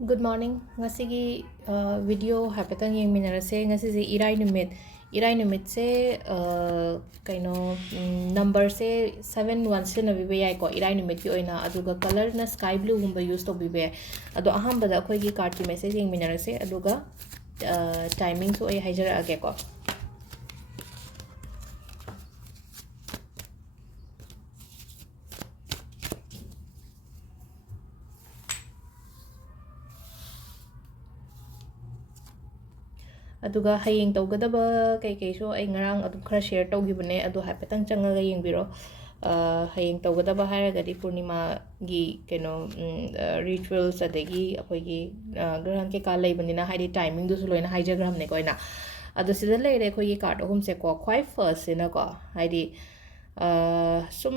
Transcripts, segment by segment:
Good morning. Ngasigi video hapetang yung minarase ngasi iray numit. Iray numit se kaino number se 71 se na bibe ko iray numit ki oina aduga color na sky blue gumba use to bibe. Ado aham bada khoi gi card ki message yung minarase aduga timing so ay hajara age ko. ꯑꯗꯨꯒ ꯍꯌꯦꯡ ꯇꯧꯒꯗꯕ ꯀꯩꯀꯩꯁꯨ ꯑꯩ ꯉꯔꯥꯡ ꯑꯗꯨꯝ ꯈꯔ share ꯇꯧꯈꯤꯕꯅꯦ ꯑꯗꯨ ꯍꯥꯏꯐꯦꯠꯇꯪ ꯆꯪꯉꯒ ꯌꯦꯡꯕꯤꯔꯣ ꯍꯌꯦꯡ ꯇꯧꯒꯗꯕ ꯍꯥꯏꯔꯒꯗꯤ ꯄꯨꯔꯅꯤꯃꯥꯒꯤ ꯀꯩꯅꯣ ꯔꯤꯆꯨꯋꯦꯜꯁ ꯑꯗꯒꯤ ꯑꯩꯈꯣꯏꯒꯤ ꯒ꯭ꯔꯍꯟ ꯀꯩꯀꯥ ꯂꯩꯕꯅꯤꯅ ꯍꯥꯏꯗꯤ ꯇꯥꯏꯃꯤꯡꯗꯨꯁꯨ ꯂꯣꯏꯅ ꯍꯥꯏꯖꯈ꯭ꯔꯕꯅꯦꯀꯣ ꯑꯩꯅ ꯑꯗꯣ ꯁꯤꯗ ꯂꯩꯔꯦ ꯑꯩꯈꯣꯏꯒꯤ ꯀꯥꯔꯠ ꯑꯍꯨꯝꯁꯦꯀꯣ ꯈ꯭ꯋꯥꯏ ꯐꯥꯔꯁꯁꯤꯅꯀꯣ ꯍꯥꯏꯗꯤ ꯁꯨꯝ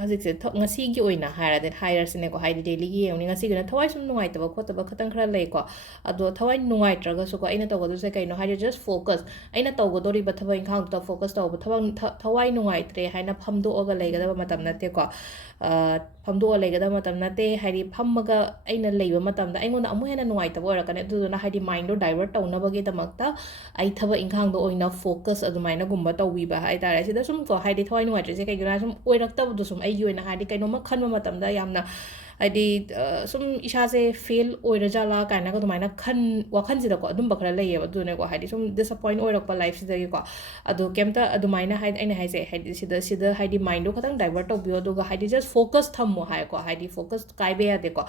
ꯍꯧꯖꯤꯛꯁꯦ ꯉꯁꯤꯒꯤ ꯑꯣꯏꯅ ꯍꯥꯏꯔꯁꯤꯅꯦꯀꯣ ꯍꯥꯏꯗꯤ ꯗꯦꯂꯤꯒꯤ ꯌꯦꯡꯉꯨꯅꯤ ꯉꯁꯤꯒꯤꯅ ꯊꯋꯥꯏ ꯁꯨꯝ ꯅꯨꯡꯉꯥꯏꯇꯕ ꯈꯣꯠꯇꯕ ꯈꯇꯪ ꯈꯔ ꯂꯩꯀꯣ ꯑꯗꯣ ꯊꯋꯥꯏ ꯅꯨꯡꯉꯥꯏꯇ꯭ꯔꯒꯁꯨꯀꯣ ꯑꯩꯅ ꯇꯧꯒꯗꯣꯏꯁꯦ ꯀꯩꯅꯣ ꯍꯥꯏꯗꯤ ꯖꯁ ꯐꯣꯀꯁ ꯑꯩꯅ ꯇꯧꯒꯗꯣꯔꯤꯕ ꯊꯕꯛ ꯏꯪꯈꯥꯡꯗꯨꯗ ꯐꯣꯀꯁ ꯇꯧꯕ ꯊꯋꯥꯏ ꯅꯨꯡꯉꯥꯏꯇ꯭ꯔꯦ ꯍꯥꯏꯅ ꯐꯝꯗꯣꯛꯑꯒ ꯂꯩꯒꯗꯕ ꯃꯇꯝ ꯅꯠꯇꯦꯀꯣ ꯐꯝꯗꯣꯛꯑ ꯂꯩꯒꯗꯕ ꯃꯇꯝ ꯅꯠꯇꯦ ꯍꯥꯏꯗꯤ ꯐꯝꯃꯒ ꯑꯩꯅ ꯂꯩꯕ ꯃꯇꯝꯗ ꯑꯩꯉꯣꯟꯗ ꯑꯃꯨꯛ ꯍꯦꯟꯅ ꯅꯨꯡꯉꯥꯏꯇꯕ ꯑꯣꯏꯔꯛꯀꯅꯤ ꯑꯗꯨꯗꯨꯅ ꯍꯥꯏꯗꯤ ꯃꯥꯏꯟꯗꯣ ꯗꯥꯏꯚꯔꯠ ꯇꯧꯅꯕꯒꯤꯗꯃꯛꯇ ꯑꯩ ꯊꯕꯛ ꯏꯪꯈꯥꯡꯗꯣ ꯑꯣꯏꯅ ꯐꯣꯀꯁ ꯑꯗꯨꯃꯥꯏꯅꯒꯨꯝꯕ ꯇꯧꯕꯤꯕ ꯍꯥꯏꯇꯥꯔꯦ ꯁꯤꯗ ꯁꯨꯝ ꯀꯣ ꯍꯥꯏꯗꯤ ꯊꯋꯥꯏ ꯅꯨꯡꯉꯥꯏꯇ꯭ꯔꯤꯁꯦ ꯀꯩꯒꯤꯅꯣ ꯍꯥꯏ ꯁꯨꯝ ꯑꯣꯏꯔꯛꯇꯕꯗꯣ ꯁꯨꯝ ꯑꯩꯒꯤ ꯑꯣꯏꯅ ꯍꯥꯏꯗꯤ ꯀꯩꯅꯣꯝꯃ ꯈꯟꯕ ꯃꯇꯝꯗ ꯌꯥꯝꯅ ꯍꯥꯏꯗꯤ ꯁꯨꯝ ꯏꯁꯥꯁꯦ ꯐꯦꯜ ꯑꯣꯏꯔꯖꯥꯠꯂꯥ ꯀꯥꯏꯅꯒ ꯑꯗꯨꯃꯥꯏꯅ ꯋꯥꯈꯟꯁꯤꯗꯀꯣ ꯑꯗꯨꯝꯕ ꯈꯔ ꯂꯩꯌꯦꯕ ꯑꯗꯨꯅꯦꯀꯣ ꯍꯥꯏꯗꯤ ꯁꯨꯝ ꯗꯤꯁꯑꯄꯣꯏꯟ ꯑꯣꯏꯔꯛꯄ ꯂꯥꯏꯐꯁꯤꯗꯒꯤꯀꯣ ꯑꯗꯣ ꯀꯩꯝꯇ ꯑꯗꯨꯃꯥꯏꯅ ꯍꯥꯏꯗꯤ ꯑꯩꯅ ꯍꯥꯏꯁꯦ ꯍꯥꯏꯗꯤ ꯁꯤꯗ ꯍꯥꯏꯗꯤ ꯃꯥꯏꯟꯗꯣ ꯈꯇꯪ ꯗꯥꯏꯚꯔꯠ ꯇꯧꯕꯤꯌꯣ ꯑꯗꯨꯒ ꯍꯥꯏꯗꯤ ꯖꯁ ꯐꯣꯀꯁ ꯊꯝꯃꯣ ꯍꯥꯏꯀꯣ ꯍꯥꯏꯗꯤ ꯐꯣꯀꯁ ꯀꯥꯏꯕ ꯌꯥꯗꯦꯀꯣ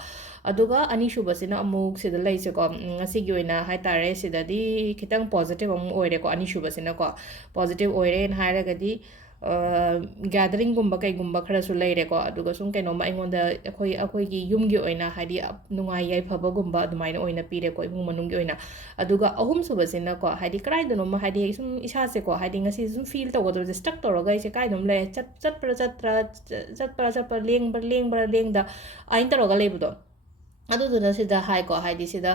ꯑꯗꯨꯒ ꯑꯅꯤꯁꯨꯕꯁꯤꯅ ꯑꯃꯨꯛ ꯁꯤꯗ ꯂꯩꯁꯦꯀꯣ ꯉꯁꯤꯒꯤ ꯑꯣꯏꯅ ꯍꯥꯏꯇꯥꯔꯦ ꯁꯤꯗꯗꯤ ꯈꯤꯇꯪ ꯄꯣꯖꯤꯇꯤቭ ꯑꯃꯨꯛ ꯑꯣꯏꯔꯦꯀꯣ ꯑꯅꯤꯁꯨꯕꯁꯤꯅꯀꯣ ꯄꯣꯖꯤꯇꯤቭ ꯑꯣꯏꯔꯦꯅ ꯍꯥꯏꯔꯒꯗꯤ ꯒ꯭ಯಾꯗꯔꯤꯡꯒꯨꯝꯕ ꯀꯩꯒꯨꯝꯕ ꯈꯔꯁꯨ ꯂꯩꯔꯦꯀꯣ ꯑꯗꯨꯒ ꯁꯨꯝ ꯀꯩꯅꯣꯝꯃ ꯑꯩꯉꯣꯟꯗ ꯑꯩꯈꯣꯏꯒꯤ ꯌꯨꯝꯒꯤ ꯑꯣꯏꯅ ꯍꯥꯏꯗꯤ ꯅꯨꯡꯉꯥꯏ ꯌꯥꯏꯐꯕꯒꯨꯝꯕ ꯑꯗꯨꯃꯥꯏꯅ ꯑꯣꯏꯅ ꯄꯤꯔꯦꯀꯣ ꯏꯃꯨꯡ ꯃꯅꯨꯡꯒꯤ ꯑꯣꯏꯅ ꯑꯗꯨꯒ ꯑꯍꯨꯝꯁꯨꯕꯁꯤꯅꯀꯣ ꯍꯥꯏꯗꯤ ꯀꯗꯥꯏꯗꯅꯣꯃ ꯍꯥꯏꯗꯤ ꯁꯨꯝ ꯏꯁꯥꯁꯦꯀꯣ ꯍꯥꯏꯗꯤ ꯉꯁꯤ ꯁꯨꯝ ꯐꯤꯜ ꯇꯧꯒꯗꯕꯁꯦ ꯁ꯭ꯇꯛ ꯇꯧꯔꯒ ꯑꯩꯁꯦ ꯀꯥꯏꯗꯅꯣꯝ ꯂꯩ ꯆꯠꯄ꯭ꯔꯥ ꯂꯦꯡꯕ꯭ꯔꯥ ꯑꯗꯨꯃꯥꯏꯅ ꯇꯧꯔꯒ ꯂꯩꯕꯗꯣ ꯑꯗꯨꯗꯨꯅ ꯁꯤꯗ ꯍꯥꯏꯀꯣ ꯍꯥꯏꯗꯤ ꯁꯤꯗ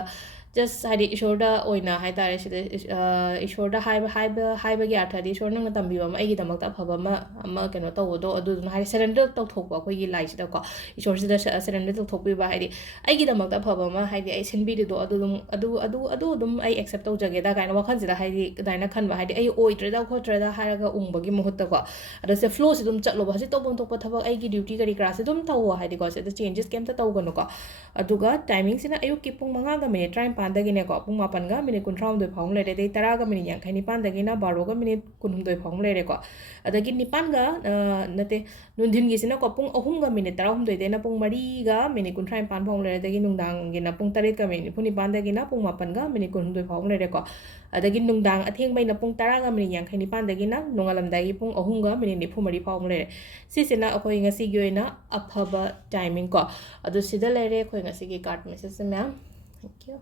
ꯖꯁ ꯍꯥꯏꯗꯤ ꯏꯁꯣꯔꯗ ꯑꯣꯏꯅ ꯍꯥꯏꯇꯥꯔꯦ ꯁꯤꯗ ꯏꯁꯣꯔꯗ ꯍꯥꯏꯕꯒꯤ ꯑꯥꯔꯊꯗꯤ ꯏꯁꯣꯔ ꯅꯪꯅ ꯇꯝꯕꯤꯕ ꯑꯃ ꯑꯩꯒꯤꯗꯃꯛꯇ ꯑꯐꯕ ꯑꯃ ꯀꯩꯅꯣ ꯇꯧꯕꯗꯣ ꯑꯗꯨꯗꯨꯅ ꯍꯥꯏꯗꯤ ꯁꯔꯦꯟꯗꯔ ꯇꯧꯊꯣꯛꯄ ꯑꯩꯈꯣꯏꯒꯤ ꯂꯥꯏꯁꯤꯗꯀꯣ ꯏꯁꯣꯔꯁꯤꯗ ꯁꯔꯦꯟꯗꯔ ꯇꯧꯊꯣꯛꯄꯤꯕ ꯍꯥꯏꯗꯤ ꯑꯩꯒꯤꯗꯃꯛꯇ ꯑꯐꯕ ꯑꯃ ꯍꯥꯏꯗꯤ ꯑꯩ ꯁꯤꯟꯕꯤꯔꯤꯗꯣ ꯑꯗꯨ ꯑꯗꯨꯝ ꯑꯩ ꯑꯦꯛꯁꯦꯞ ꯇꯧꯖꯒꯦꯗ ꯀꯥꯏꯅ ꯋꯥꯈꯜꯁꯤꯗ ꯍꯥꯏꯗꯤ ꯑꯗꯨꯃꯥꯏꯅ ꯈꯟꯕ ꯍꯥꯏꯗꯤ ꯑꯩ ꯑꯣꯏꯗ꯭ꯔꯦꯗ ꯈꯣꯠꯇ꯭ꯔꯦꯗ ꯍꯥꯏꯔꯒ ꯎꯪꯕꯒꯤ ꯃꯍꯨꯠꯇꯀꯣ ꯑꯗꯣ ꯁꯦ ꯐ꯭ꯂꯣꯁꯤ ꯑꯗꯨꯝ ꯆꯠꯂꯣꯕ ꯍꯧꯖꯤꯛ ꯇꯧꯐꯝ ꯊꯣꯛꯄ ꯊꯕꯛ ꯑꯩꯒꯤ ꯗ꯭ꯌꯨꯇꯤ ꯀꯔꯤ ꯀꯔꯥꯁꯦ ꯑꯗꯨꯝ ꯇꯧꯋꯣ ꯍꯥꯏꯗꯤꯀꯣ ꯁꯤꯗ ꯆꯦꯟꯖꯦꯁ ꯀꯩꯝꯇ ꯇꯧꯒꯅꯨꯀꯣ ꯑꯗꯨꯒ ꯇꯥꯏꯃꯤꯡꯁꯤꯅ ꯑꯌꯨꯛꯀꯤ ꯄꯨꯡ 5ꯒ ꯃꯤꯅꯤꯠ 35ꯗꯒꯤꯅꯦꯀꯣ ꯄꯨꯡ 7ꯒ ꯃꯤꯅꯤꯠ 32 ꯐꯥꯎ ꯂꯩꯔꯦ ꯑꯗꯩ 10ꯒ ꯃꯤꯅꯤꯠ 59ꯗꯒꯤꯅ 12ꯒ ꯃꯤꯅꯤꯠ 12 ꯐꯥꯎ ꯂꯩꯔꯦꯀꯣ ꯑꯗꯒꯤ 9ꯒ ꯅꯠꯇꯦ ꯅꯨꯡꯊꯤꯟꯒꯤꯁꯤꯅꯀꯣ ꯄꯨꯡ 3ꯒ ꯃꯤꯅꯤꯠ 13ꯗꯩꯅ ꯄꯨꯡ 4ꯒ ꯃꯤꯅꯤꯠ 55 ꯐꯥꯎ ꯂꯩꯔꯦ ꯑꯗꯒꯤ ꯅꯨꯡꯗꯥꯡꯒꯤꯅ ꯄꯨꯡ 7ꯒ ꯃꯤꯅꯤꯠ 99ꯗꯒꯤꯅ ꯄꯨꯡ 8ꯒ ꯃꯤꯅꯤꯠ 22 ꯐꯥꯎ ꯂꯩꯔꯦꯀꯣ ꯑꯗꯒꯤ ꯅꯨꯡꯗꯥꯡ ꯑꯊꯦꯡꯕꯩꯅ ꯄꯨꯡ 10ꯒ ꯃꯤꯅꯤꯠ 59ꯗꯒꯤꯅ ꯅꯣꯡꯉꯥꯜꯂꯝꯗꯥꯏꯒꯤ ꯄꯨꯡ 3ꯒ ꯃꯤꯅꯤꯠ 94 ꯐꯥꯎ ꯂꯩꯔꯦ ꯁꯤꯁꯤꯅ ꯑꯩꯈꯣꯏ ꯉꯁꯤꯒꯤ ꯑꯣꯏꯅ ꯑꯐꯕ ꯇꯥꯏꯃꯤꯡ ꯀꯣ ꯑꯗꯨ ꯁꯤꯗ ꯂꯩꯔꯦ ꯑꯩꯈꯣꯏ ꯉꯁꯤꯒꯤ ꯀꯥꯔꯠ ꯃꯦꯁꯦꯖ ꯃꯌꯥꯝ ꯊꯦꯡꯛ ꯌꯨ